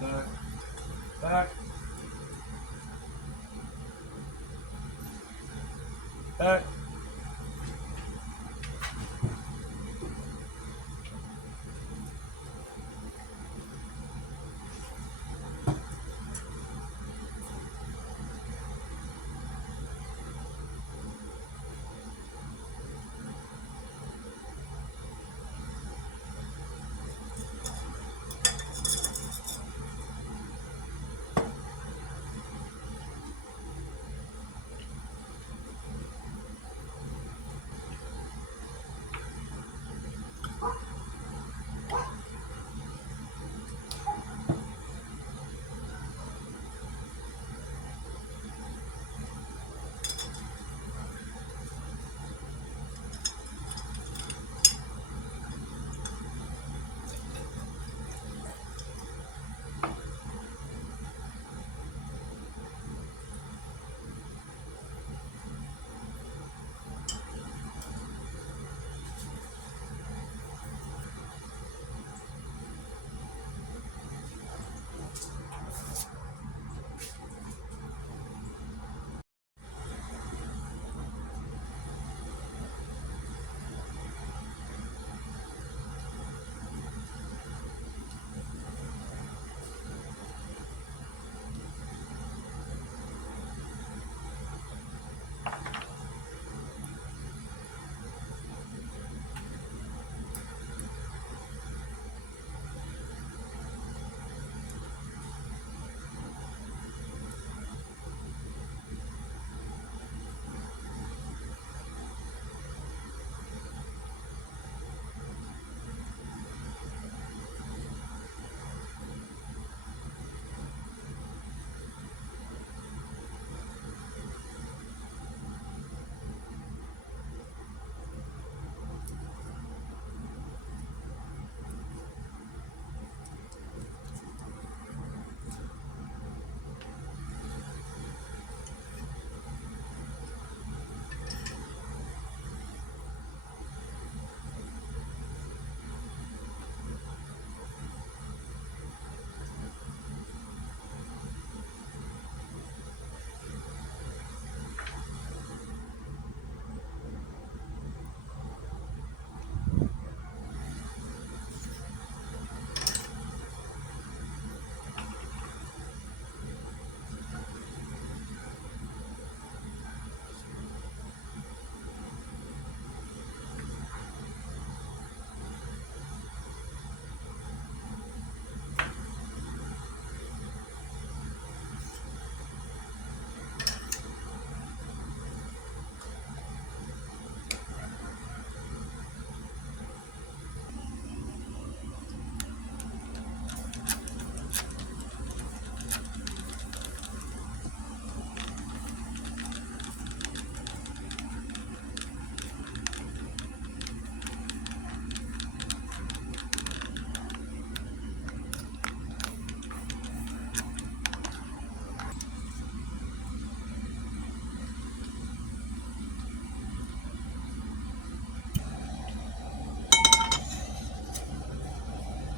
back, back, back.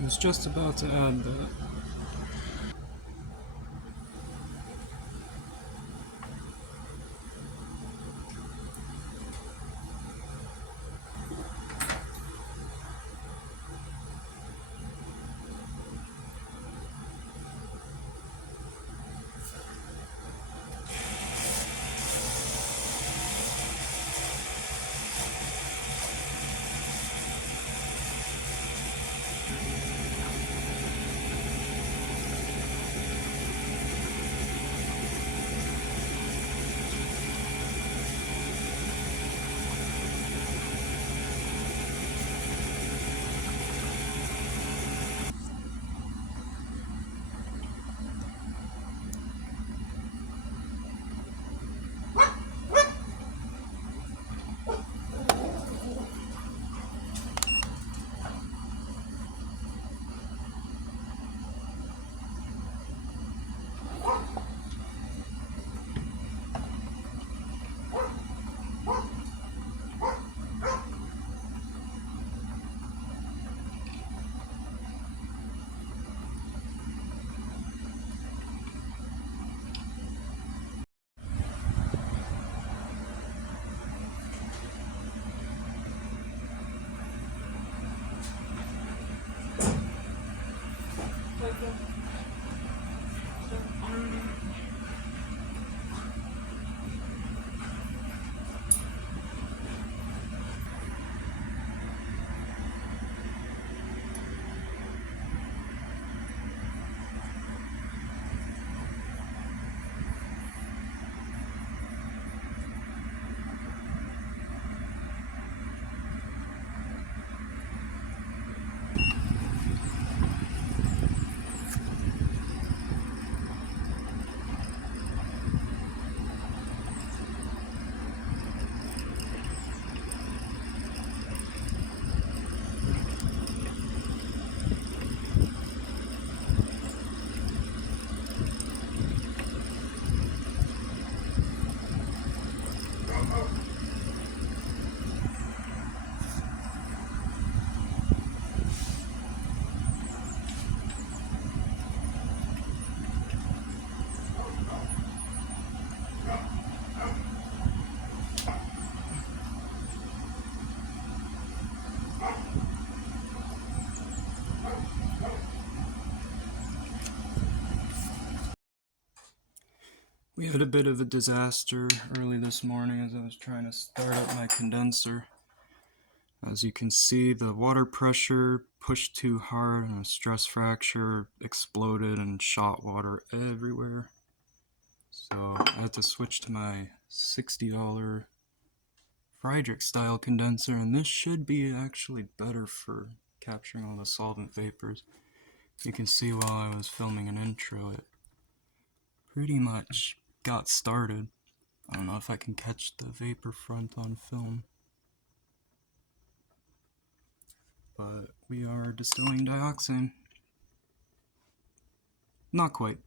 I was just about to add that. We had a bit of a disaster early this morning as I was trying to start up my condenser. As you can see, the water pressure pushed too hard and a stress fracture exploded and shot water everywhere. So I had to switch to my $60 Friedrich style condenser, and this should be actually better for capturing all the solvent vapors. You can see while I was filming an intro, it pretty much got started. I don't know if I can catch the vapor front on film, but we are distilling dioxane. Not quite.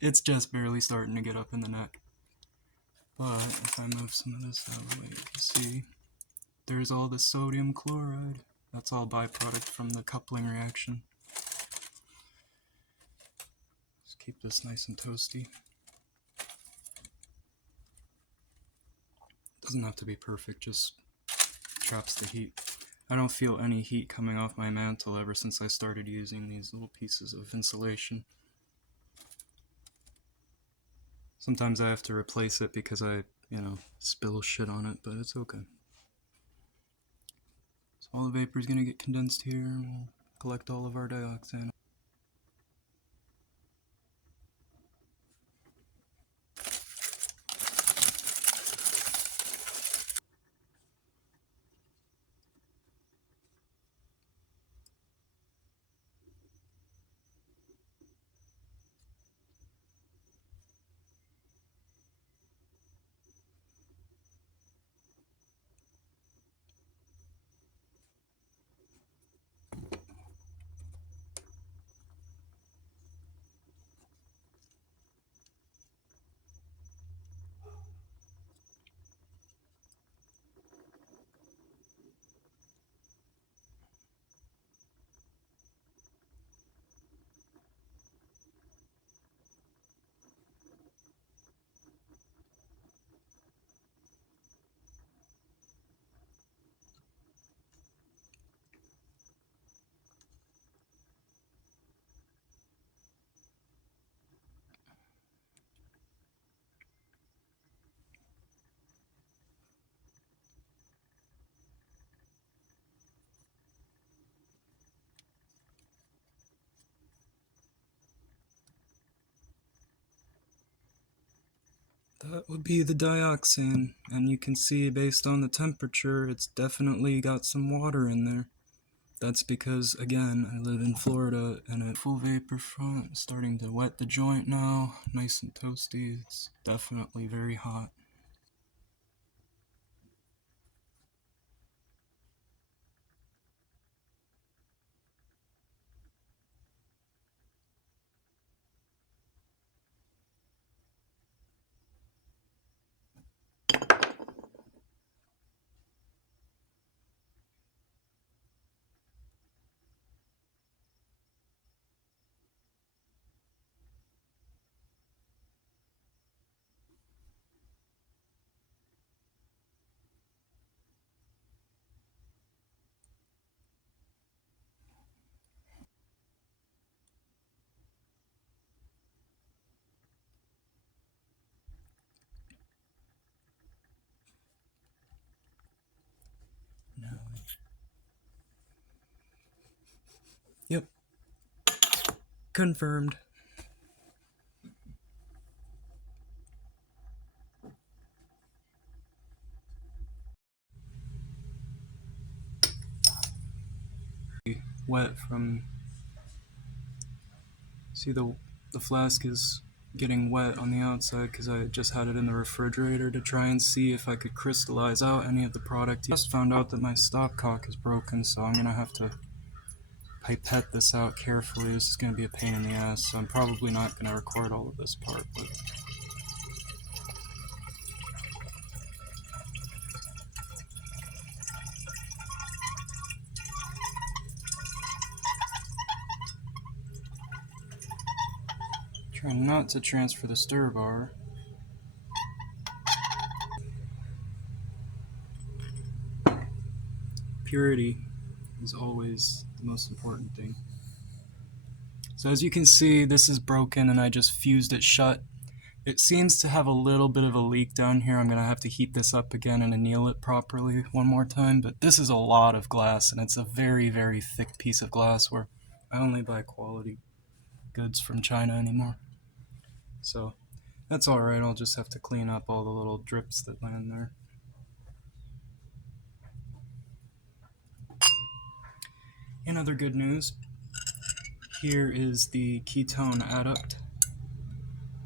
It's just barely starting to get up in the neck. But if I move some of this out of the way, you can see there's all the sodium chloride. That's all byproduct from the coupling reaction. Let's keep this nice and toasty. Doesn't have to be perfect, just traps the heat. I don't feel any heat coming off my mantle ever since I started using these little pieces of insulation. Sometimes I have to replace it because I, spill shit on it, but it's okay. So all the vapor is going to get condensed here, and we'll collect all of our dioxane. That would be the dioxane, and you can see based on the temperature, it's definitely got some water in there. That's because, again, I live in Florida, and a full vapor front, starting to wet the joint now, nice and toasty. It's definitely very hot. Now, yep, confirmed. Wet from, see the flask is getting wet on the outside because I just had it in the refrigerator to try and see if I could crystallize out any of the product. I just found out that my stopcock is broken, so I'm gonna have to pipette this out carefully. This is gonna be a pain in the ass, so I'm probably not gonna record all of this part, but try not to transfer the stir bar. Purity is always the most important thing. So as you can see, this is broken and I just fused it shut. It seems to have a little bit of a leak down here. I'm going to have to heat this up again and anneal it properly one more time. But this is a lot of glass, and it's a very, very thick piece of glass where I only buy quality goods from China anymore. So that's alright. I'll just have to clean up all the little drips that land there. In other good news, here is the ketone adduct,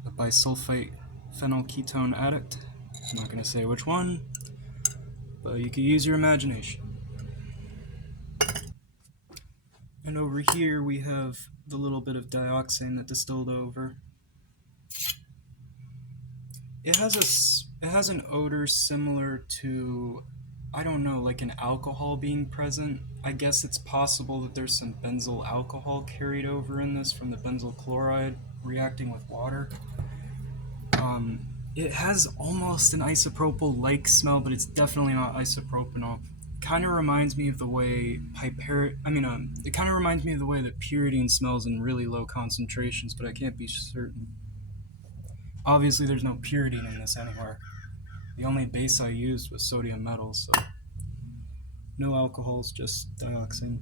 a bisulfite phenylketone adduct. I'm not going to say which one, but you can use your imagination. And over here we have the little bit of dioxane that distilled over. It has an odor similar to, I don't know, like an alcohol being present. I guess it's possible that there's some benzyl alcohol carried over in this from the benzyl chloride reacting with water. It has almost an isopropyl-like smell, but it's definitely not isopropanol. Kind of reminds me of the way it kind of reminds me of the way that pyridine smells in really low concentrations, but I can't be certain. Obviously, there's no pyridine in this anywhere. The only base I used was sodium metal, so no alcohols, just dioxane.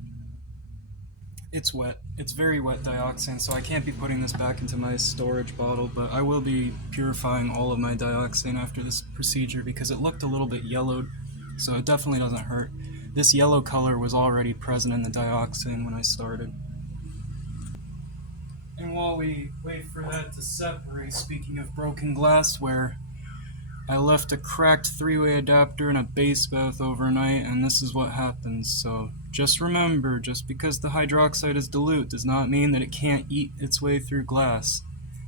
It's wet. It's very wet dioxane, so I can't be putting this back into my storage bottle, but I will be purifying all of my dioxane after this procedure because it looked a little bit yellowed, so it definitely doesn't hurt. This yellow color was already present in the dioxane when I started. And while we wait for that to separate, speaking of broken glassware, I left a cracked three-way adapter in a base bath overnight, and this is what happens. So just remember, just because the hydroxide is dilute does not mean that it can't eat its way through glass.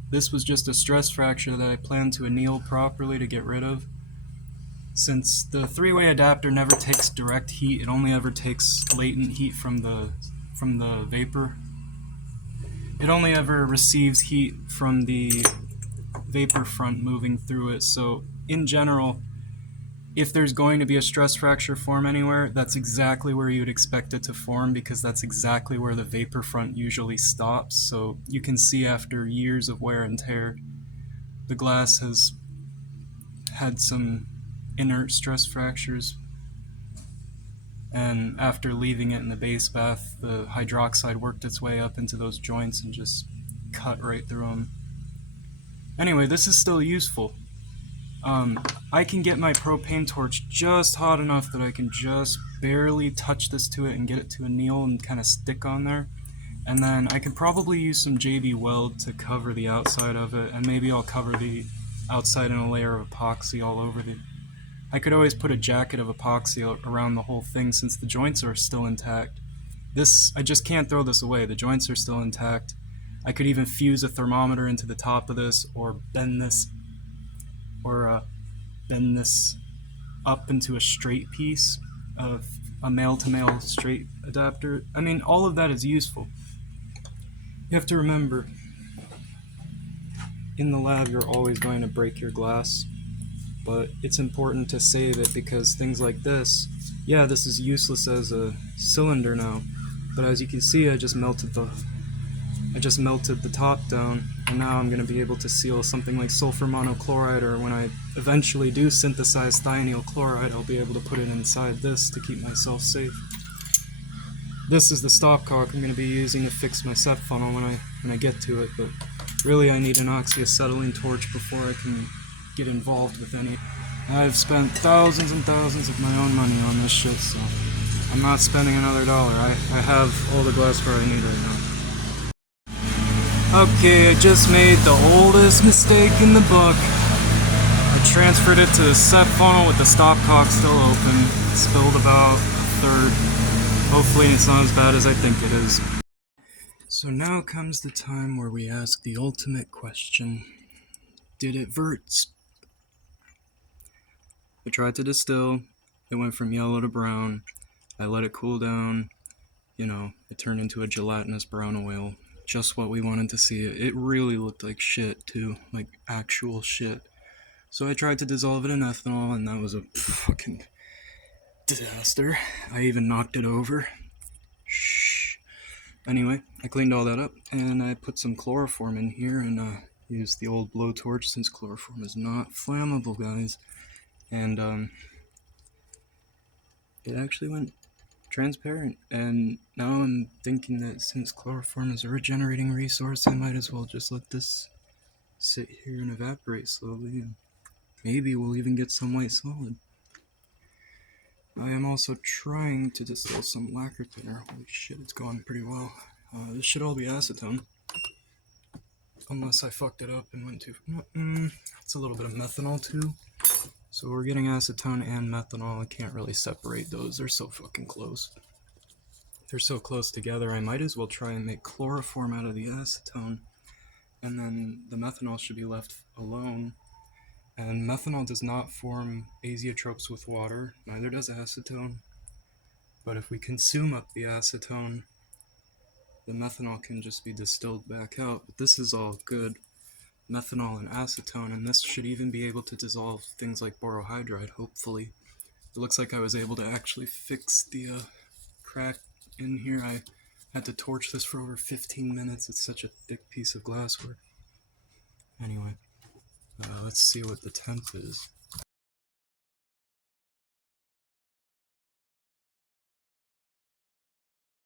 This was just a stress fracture that I planned to anneal properly to get rid of. Since the three-way adapter never takes direct heat, it only ever takes latent heat from the vapor. It only ever receives heat from the vapor front moving through it, so in general, if there's going to be a stress fracture form anywhere, that's exactly where you would expect it to form because that's exactly where the vapor front usually stops. So you can see after years of wear and tear, the glass has had some inert stress fractures, and after leaving it in the base bath, the hydroxide worked its way up into those joints and just cut right through them. Anyway, this is still useful. I can get my propane torch just hot enough that I can just barely touch this to it and get it to anneal and kind of stick on there. And then I can probably use some JB Weld to cover the outside of it, and maybe I'll cover the outside in a layer of epoxy all over the... I could always put a jacket of epoxy around the whole thing since the joints are still intact. I just can't throw this away. The joints are still intact. I could even fuse a thermometer into the top of this or bend this up into a straight piece of a male-to-male straight adapter. I mean, all of that is useful. You have to remember, in the lab you're always going to break your glass, but it's important to save it because things like this, yeah, this is useless as a cylinder now, but as you can see, I just melted the top down, and now I'm going to be able to seal something like sulfur monochloride, or when I eventually do synthesize thionyl chloride, I'll be able to put it inside this to keep myself safe. This is the stopcock I'm going to be using to fix my set funnel when I get to it, but really I need an oxyacetylene torch before I can get involved with any. I've spent thousands and thousands of my own money on this shit, so I'm not spending another dollar. I have all the glassware I need right now. Okay, I just made the oldest mistake in the book. I transferred it to the set funnel with the stopcock still open. Spilled about a third. Hopefully it's not as bad as I think it is. So now comes the time where we ask the ultimate question. Did it Wurt? I tried to distill. It went from yellow to brown. I let it cool down. It turned into a gelatinous brown oil. Just what we wanted to see. It really looked like shit too, like actual shit. So I tried to dissolve it in ethanol, and that was a fucking disaster. I even knocked it over. Shh. Anyway, I cleaned all that up, and I put some chloroform in here, and use the old blowtorch since chloroform is not flammable, guys. And it actually went transparent, and now I'm thinking that since chloroform is a regenerating resource, I might as well just let this sit here and evaporate slowly, and maybe we'll even get some white solid. I am also trying to distill some lacquer thinner. Holy shit, it's going pretty well. This should all be acetone, unless I fucked it up and went too... it's a little bit of methanol too. So we're getting acetone and methanol. I can't really separate those, they're so fucking close. They're so close together, I might as well try and make chloroform out of the acetone, and then the methanol should be left alone. And methanol does not form azeotropes with water, neither does acetone. But if we consume up the acetone, the methanol can just be distilled back out. But this is all good methanol and acetone, and this should even be able to dissolve things like borohydride, hopefully. It looks like I was able to actually fix the crack in here. I had to torch this for over 15 minutes. It's such a thick piece of glasswork. Anyway, let's see what the temp is.